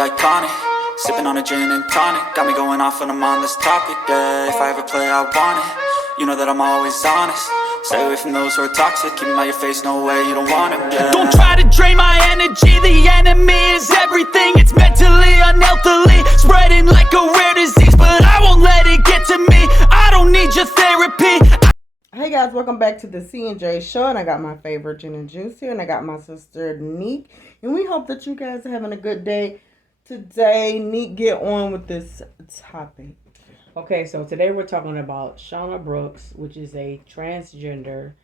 iconic. Sipping on a gin and tonic, got me going off when I'm on this topic, yeah. If I ever play, I want it. You know that I'm always honest. Stay away from those who are toxic. Keep them out your face, no way, you don't want them, yeah. Don't try to drain my energy. The enemy is everything. It's mentally, unhealthily, spreading like a rare disease. But I won't let it get to me. I don't need your therapy. Hey guys, welcome back to the cnjshow, and I got my favorite gin and juice here, and I got my sister NEEK, and we hope that you guys are having a good day today. NEEK, get on with this topic. Okay, so today we're talking about Shauna Brooks, which is a transgender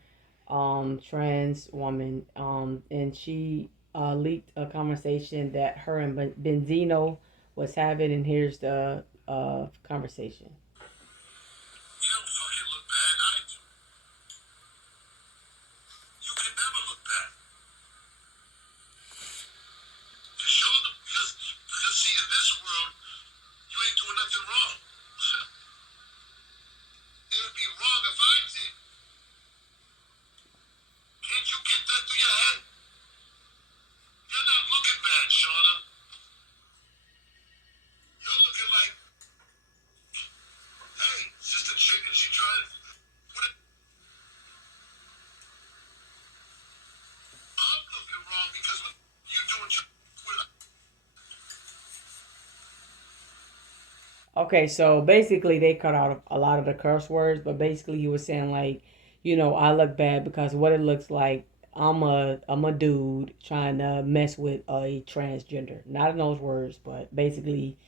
trans woman, and she leaked a conversation that her and Benzino was having, and here's the conversation. You don't fucking look bad, I do. You can never look bad. Because see, in this world, you ain't doing nothing wrong. It would be wrong if I did. Can't you get that through your head? You're not looking bad, Shauna. You're looking like, hey, sister chick, and she tried to put it. I'm looking wrong because what you doing with Okay, so basically they cut out a lot of the curse words, but basically he was saying like, I look bad because what it looks like, I'm a dude trying to mess with a transgender. Not in those words, but basically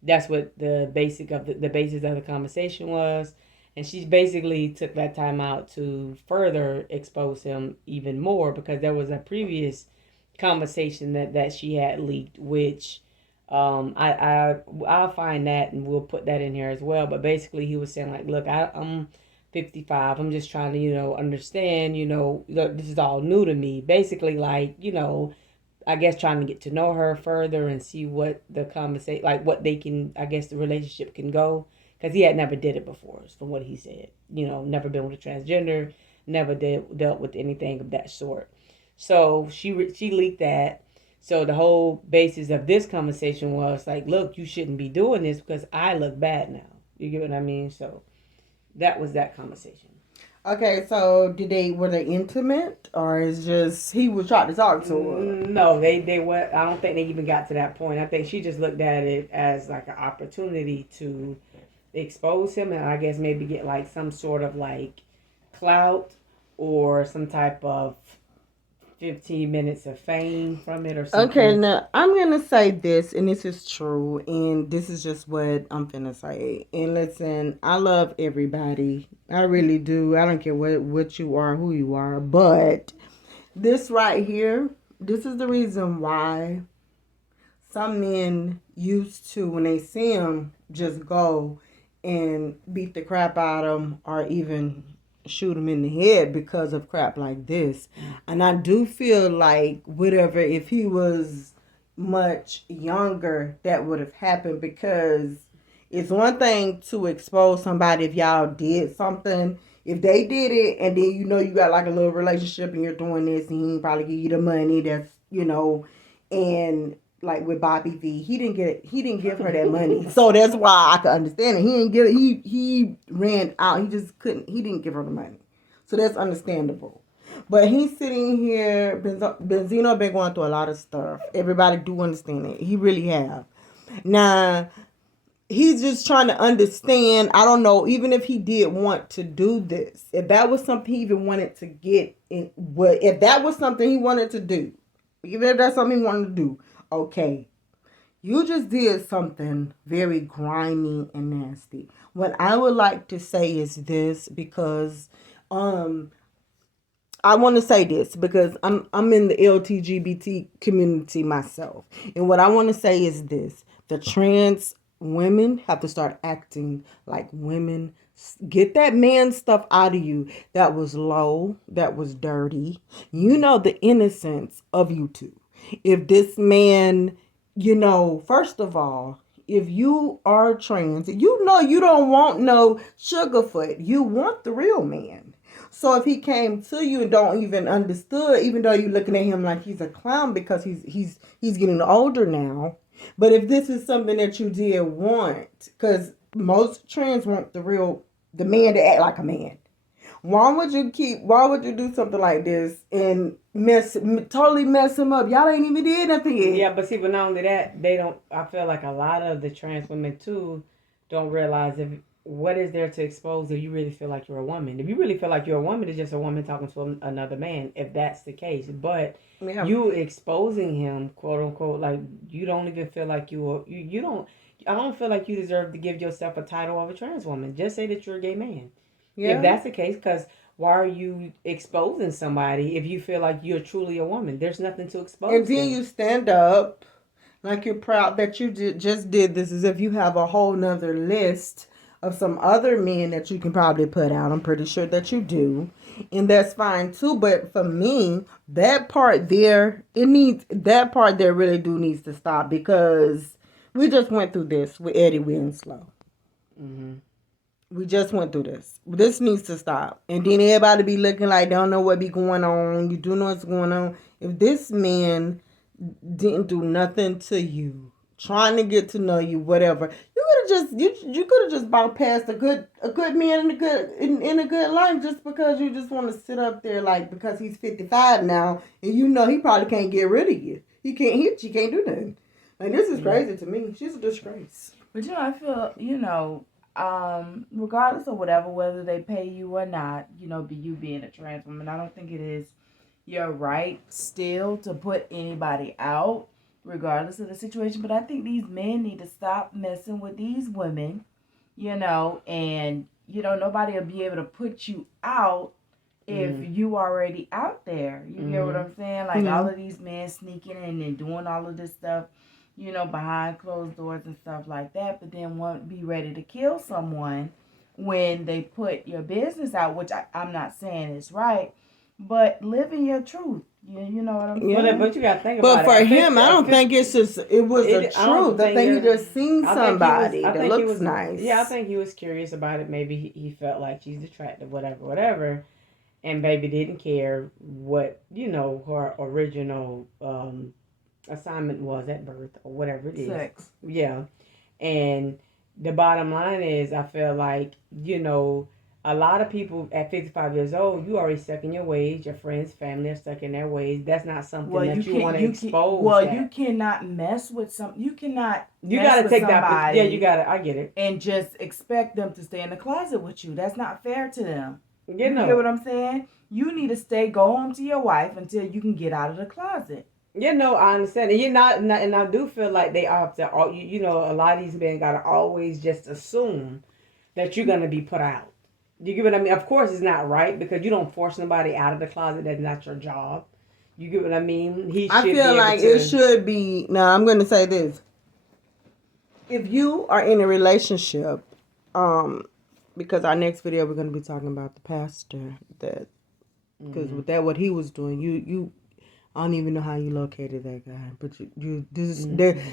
that's what the basis of the conversation was. And she basically took that time out to further expose him even more, because there was a previous conversation that she had leaked, which I'll find that and we'll put that in here as well. But basically he was saying like, look, I'm 55. I'm just trying to, understand, this is all new to me. Basically, like, I guess trying to get to know her further and see what the conversation, like what they can, I guess the relationship can go. Because he had never did it before, from what he said. Never been with a transgender, never dealt with anything of that sort. So she leaked that. So the whole basis of this conversation was like, look, you shouldn't be doing this because I look bad now. You get what I mean? So that was that conversation. Okay, so were they intimate, or is just he was trying to talk to her? No, they were. I don't think they even got to that point. I think she just looked at it as like an opportunity to expose him, and I guess maybe get like some sort of like clout or some type of 15 minutes of fame from it or something. Okay, now I'm gonna say this, and this is true, and this is just what I'm finna say. And listen, I love everybody. I really do. I don't care what you are, who you are, but this right here, this is the reason why some men used to, when they see him, just go and beat the crap out of him or even shoot him in the head because of crap like this. And I do feel like whatever, if he was much younger, that would have happened, because it's one thing to expose somebody if y'all did something. If they did it and then you got like a little relationship and you're doing this and he probably give you the money, that's and like with Bobby V, he didn't give her that money. So that's why I could understand it. He ran out. He didn't give her the money. So that's understandable. But he's sitting here, Benzino been going through a lot of stuff. Everybody do understand it. He really have. Now, he's just trying to understand. I don't know, even if he did want to do this, if that was something he even wanted to get in, if that was something he wanted to do, even if that's something he wanted to do, okay, you just did something very grimy and nasty. What I would like to say is this, because I want to say this because I'm in the LGBT community myself. And what I want to say is this: the trans women have to start acting like women. Get that man stuff out of you that was low, that was dirty. The innocence of you two. If this man, first of all, if you are trans, you don't want no sugarfoot. You want the real man. So if he came to you and don't even understood, even though you're looking at him like he's a clown because he's getting older now, But if this is something that you did want, because most trans want the man to act like a man. Why would you do something like this and totally mess him up? Y'all ain't even did nothing yet. Yeah, but see, but not only that, they don't. I feel like a lot of the trans women too don't realize if what is there to expose if you really feel like you're a woman. If you really feel like you're a woman, it's just a woman talking to another man. If that's the case, but Yeah. you exposing him, quote unquote, like you don't even feel like you don't. I don't feel like you deserve to give yourself a title of a trans woman. Just say that you're a gay man. Yeah. If that's the case, because why are you exposing somebody if you feel like you're truly a woman? There's nothing to expose. And then you stand up like you're proud that you just did this, as if you have a whole nother list of some other men that you can probably put out. I'm pretty sure that you do. And that's fine too. But for me, that part there really do needs to stop, because we just went through this with Eddie Winslow. Mm-hmm. We just went through this. This needs to stop. And then everybody be looking like they don't know what be going on. You do know what's going on. If this man didn't do nothing to you, trying to get to know you, whatever, you could have just bypassed a good man in a good life, just because you just want to sit up there like, because he's 55 now and you know he probably can't get rid of you. He can't hit you, can't do nothing. Like, this is crazy to me. She's a disgrace. But I feel, regardless of whether they pay you or not, you being a trans woman, I don't think it is your right still to put anybody out, regardless of the situation. But I think these men need to stop messing with these women, and, nobody will be able to put you out if you already out there. You get what I'm saying? Like, all of these men sneaking in and doing all of this stuff, behind closed doors and stuff like that, but then won't be ready to kill someone when they put your business out, which I'm not saying is right, but living your truth. You know what I'm saying? But you got to think about it. But for him, I don't think it's just, it was the truth. I think he just seen somebody that looks nice. Yeah, I think he was curious about it. Maybe he felt like she's attractive, whatever. And baby didn't care what, her original assignment was at birth or whatever it is. Sex. Yeah. And the bottom line is, I feel like, a lot of people at 55 years old, you already stuck in your ways. Your friends, family are stuck in their ways. That's not something that you want to expose. You cannot mess with you cannot. You got to take that. Yeah, you got to. I get it. And just expect them to stay in the closet with you. That's not fair to them. You get what I'm saying? You need to go home to your wife until you can get out of the closet. I understand. And you're not, and I do feel like they have to, a lot of these men got to always just assume that you're going to be put out. You get what I mean? Of course, it's not right, because you don't force nobody out of the closet. That's not your job. You get what I mean? I feel like it should be. Now, I'm going to say this. If you are in a relationship, because our next video, we're going to be talking about the pastor, because with that, what he was doing, I don't even know how you located that guy, but this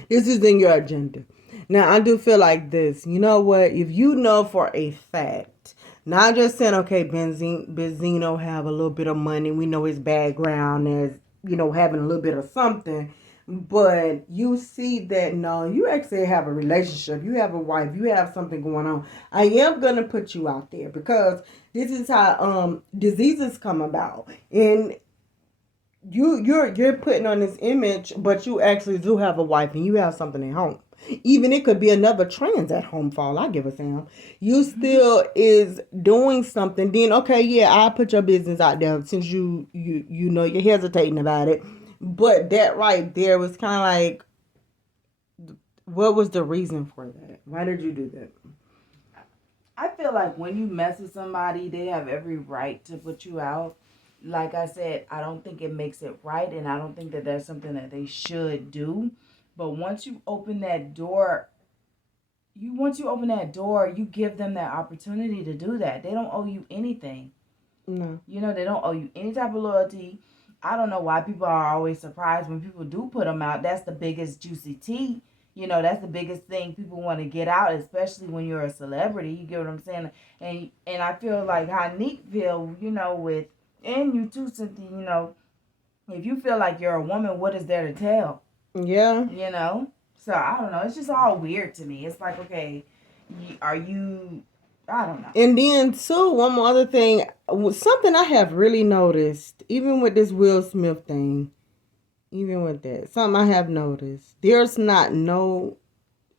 is in your agenda. Now, I do feel like this. You know what? If you know for a fact, not just saying, okay, Benzino have a little bit of money. We know his background as, having a little bit of something. But you see that, no, you actually have a relationship. You have a wife. You have something going on. I am going to put you out there, because this is how diseases come about. And you're putting on this image, but you actually do have a wife and you have something at home. Even it could be another trans at home for all I give a damn. You still is doing something. Then, okay, yeah, I'll put your business out there, since you know you're hesitating about it. But that right there was kind of like, what was the reason for that? Why did you do that? I feel like when you mess with somebody, they have every right to put you out. Like I said, I don't think it makes it right, and I don't think that that's something that they should do. But once you open that door, you give them that opportunity to do that. They don't owe you anything. No. They don't owe you any type of loyalty. I don't know why people are always surprised when people do put them out. That's the biggest juicy tea. That's the biggest thing people want to get out, especially when you're a celebrity. You get what I'm saying? And I feel like how NEEK feel, with, and you too, Cynthia, if you feel like you're a woman, what is there to tell? Yeah. So I don't know. It's just all weird to me. It's like, okay, are you? I don't know. And then too, one more other thing, something I have really noticed, even with this Will Smith thing, even with that, something I have noticed, there's not no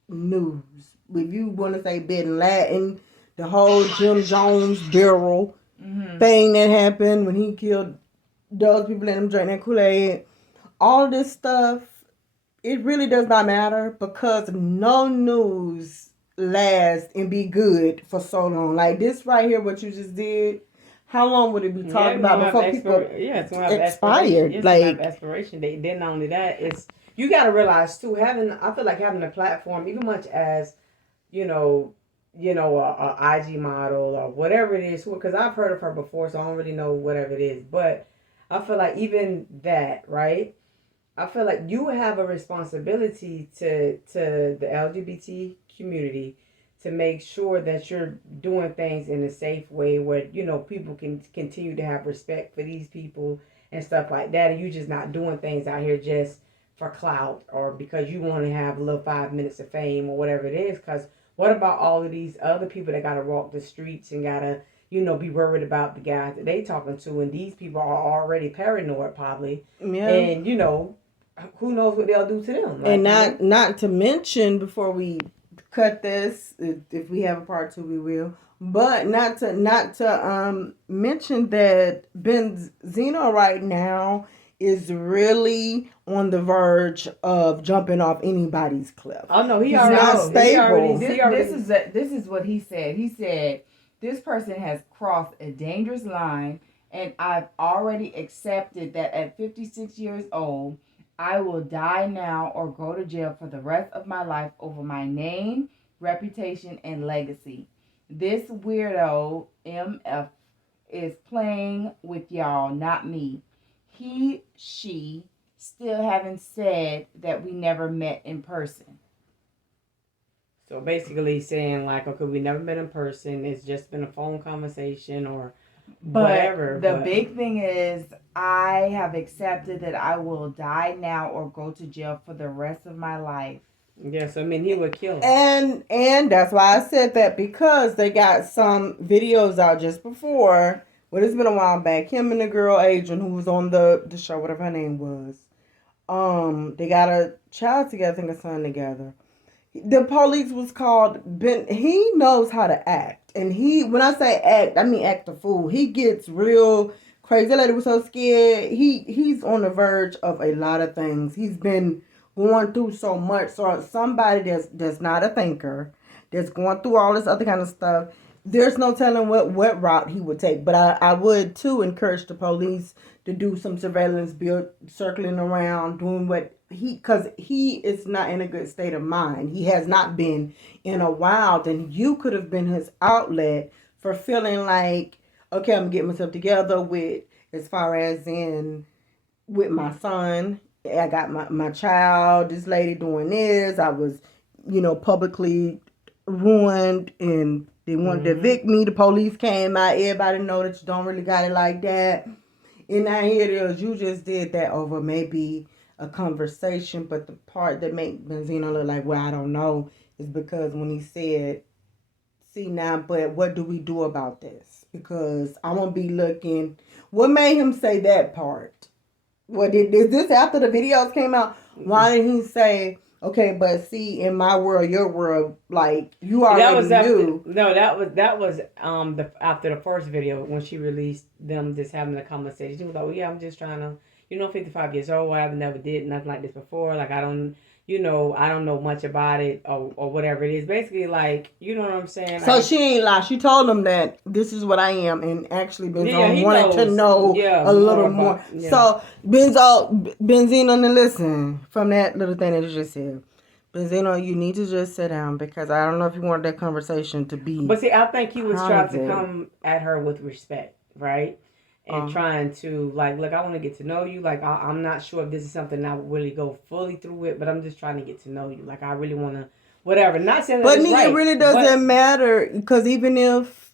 news. If you want to say Bin Laden, the whole Jim Jones barrel thing that happened when he killed those people in him drinking that Kool-Aid, all this stuff, it really does not matter because no news lasts and be good for so long. Like this right here, what you just did, how long would it be talked about before people it's gonna have expired? It's Like, gonna have expiration date. Then not only that, it's you gotta realize too, I feel like having a platform, even much as, you know, a IG model or whatever it is, because I've heard of her before, so I don't really know whatever it is. But I feel like even that, right? I feel like you have a responsibility to the LGBT community to make sure that you're doing things in a safe way where, people can continue to have respect for these people and stuff like that. And you just not doing things out here just for clout or because you want to have a little 5 minutes of fame or whatever it is. Because what about all of these other people that got to walk the streets and got to, be worried about the guys that they talking to? And these people are already paranoid probably. yeah. And, who knows what they'll do to them. Like, And not to mention, before we cut this, if we have a part 2, we will. But not to mention that Benzino right now is really on the verge of jumping off anybody's cliff. Oh no, He's not stable. This is what he said. He said this person has crossed a dangerous line, and I've already accepted that at 56 years old, I will die now or go to jail for the rest of my life over my name, reputation, and legacy. This weirdo MF is playing with y'all, not me. She still haven't said that we never met in person. So basically saying like, okay, we never met in person. It's just been a phone conversation or whatever. The big thing is I have accepted that I will die now or go to jail for the rest of my life. Yes, I mean, he would kill him. And that's why I said that, because they got some videos out just before. Well, it's been a while back. Him and the girl Adrian, who was on the show, whatever her name was. They got a child together, I think a son together. The police was called. He knows how to act, and when I say act, I mean act a fool. He gets real crazy. That lady was so scared. He's on the verge of a lot of things. He's been going through so much. So somebody that's not a thinker, that's going through all this other kind of stuff, there's no telling what route he would take. But I would too encourage the police to do some surveillance, circling around, doing what because he is not in a good state of mind. He has not been in a while. Then you could have been his outlet for feeling like, okay, I'm getting myself together as far as with my son. I got my child, this lady doing this. I was, publicly ruined, and they wanted to evict me. The police came out. Everybody know that you don't really got it like that. And now here it is. You just did that over maybe a conversation. But the part that made Benzino look like, well, I don't know, is because when he said, see now, but what do we do about this? Because I won't be looking. What made him say that part? What is this after the videos came out? Why did he say, okay, but see, in my world, your world, like you already knew? That was after the first video when she released them just having a conversation. She was like, well, yeah, I'm just trying to, 55 years old. I've never did nothing like this before. Like I don't know much about it or whatever it is. Basically, like, you know what I'm saying? So she ain't lie. She told him that this is what I am, and actually Benzino wanted to know a little more. Yeah. So Benzino, listen, from that little thing that you just said, Benzino, you need to just sit down, because I don't know if you want that conversation to be. But see, I think he was trying to come at her with respect, right? And trying to, like, look, I want to get to know you. Like, I'm not sure if this is something I would really go fully through it, but I'm just trying to get to know you. Like, I really want to, whatever. Not saying that but it's right. It really doesn't matter, because even if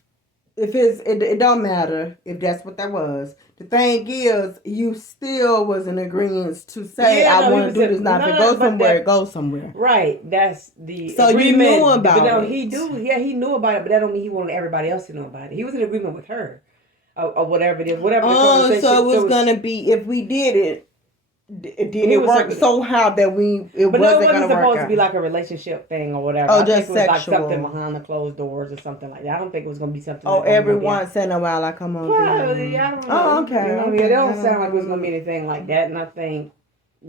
it don't matter if that's what that was. the thing is, you still was in agreement to say, Yeah, I no, want he to do was this. in- Now, no, if it no, goes but somewhere, that- it goes somewhere. Right, that's the So you agreement. knew about but no, it. he do. Yeah, he knew about it, but that don't mean he wanted everybody else to know about it. He was in agreement with her, or whatever it is, whatever the conversation. So it was gonna be if we did it. Did He it was work like- so how that it But wasn't no, it gonna wasn't work supposed to out? be like a relationship thing or whatever. Oh, I think just it was like sexual. something behind the closed doors or something like that. I don't think it was gonna be something. Oh, that was every gonna be- once in a while I come on. Probably, I don't know. Oh, okay. You know, okay. yeah, they don't sound like it was gonna be anything like that, and I think,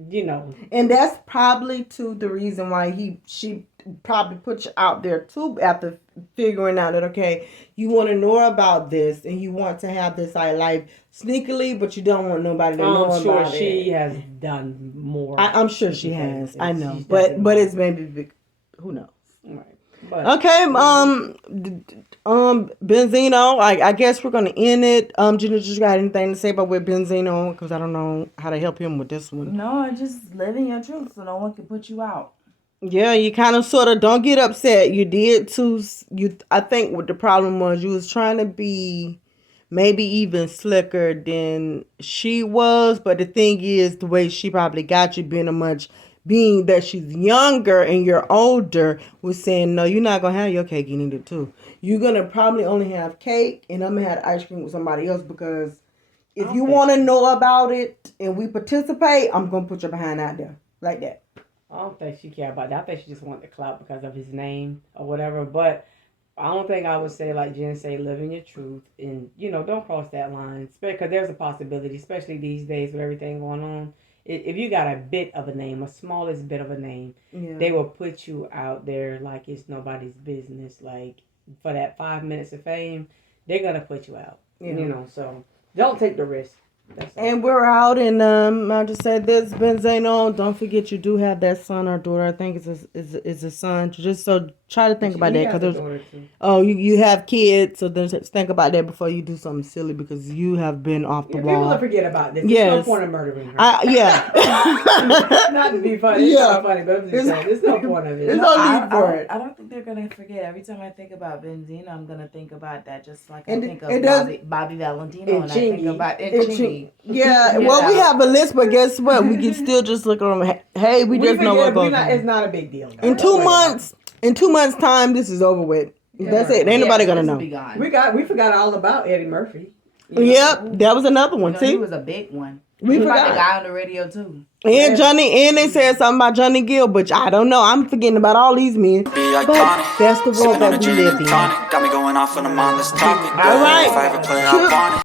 you know, And that's probably too the reason why she probably put you out there too after figuring out that okay, you want to know about this and you want to have this life sneakily, but you don't want nobody to know I'm sure about she it. has done more. I'm sure she sneaky has. things. I know, She's but definitely- it's maybe who knows. right. But Okay, Benzino. I guess we're gonna end it. Jenna, just got anything to say about with Benzino? Because I don't know how to help him with this one. No, just living your truth so no one can put you out. Yeah, you kind of sort of don't get upset. You did too. I think what the problem was, you was trying to be maybe even slicker than she was. But the thing is, the way she probably got you, being that she's younger and you're older, was saying, no, you're not gonna have your cake and eat it too. You're gonna probably only have cake, and I'm gonna have ice cream with somebody else because if you want to know about it and we participate, I'm gonna put your behind out there like that. I don't think she cared about that. I think she just wanted the clout because of his name or whatever. But I don't think I would say, like Jen say, live in your truth and, you know, don't cross that line. Because there's a possibility, especially these days with everything going on. If you got a bit of a name, a smallest bit of a name, they will put you out there like it's nobody's business. Like for that 5 minutes of fame, they're going to put you out. Yeah. You know, so don't take the risk. That's all. And we're out, and I'll just say this, Benzino, don't forget you do have that son or daughter. I think it's a son. Just so try to think about that, because you have kids, so just think about that before you do something silly, because you have been off the People wall. will forget about this. Yes. There's no point in murdering her. Yeah. Not to be funny. It's not funny, but I'm just saying, there's no point of it. There's no need for it. I don't think they're gonna forget. Every time I think about Benzino, I'm gonna think about that. Just like And I think it of does- Bobby Valentino, And and I think Chingy. about And Chingy. Yeah, You well, we know. have a list, but guess what? We can still just look at them. Hey, we just know what goes on. It's not a big deal. In 2 months, time, this is over with. That's it. Ain't nobody gonna know. We forgot all about Eddie Murphy. Yep, that was another one. He See, was a big one. We He was like forgot. the guy on the radio too. and Johnny, and they said something about Johnny Gill, but I don't know. I'm forgetting about all these men. Be But iconic. that's the world Sipping on that a we gin live and in. tonic. Got me going off when I'm on this topic. All right. If I ever play, I Cute. want it.